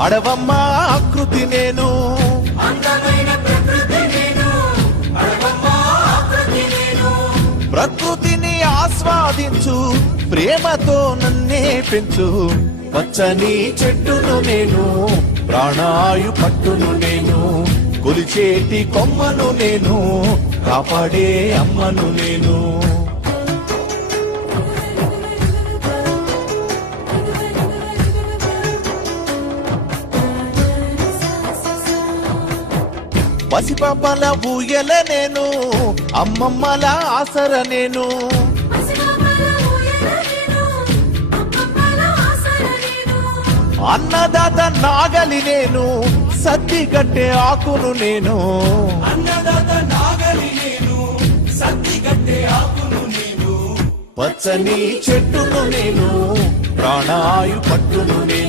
అడవమ్మ ఆకృతి నేను, ప్రకృతిని ఆస్వాదించు, ప్రేమతో నన్నే పెంచు. పచ్చని చెట్టును నేను, ప్రాణాయు పట్టును నేను, కొలిచేటి కొమ్మను నేను, కాపాడే అమ్మను నేను. పసిపాపల ఊయల నేను, అమ్మమ్మల ఆసర నేను, అన్నదాత నాగలి నేను, సద్దిగట్టే ఆకును నేను, పచ్చని చెట్టును నేను, ప్రాణాయు పట్టును నేను.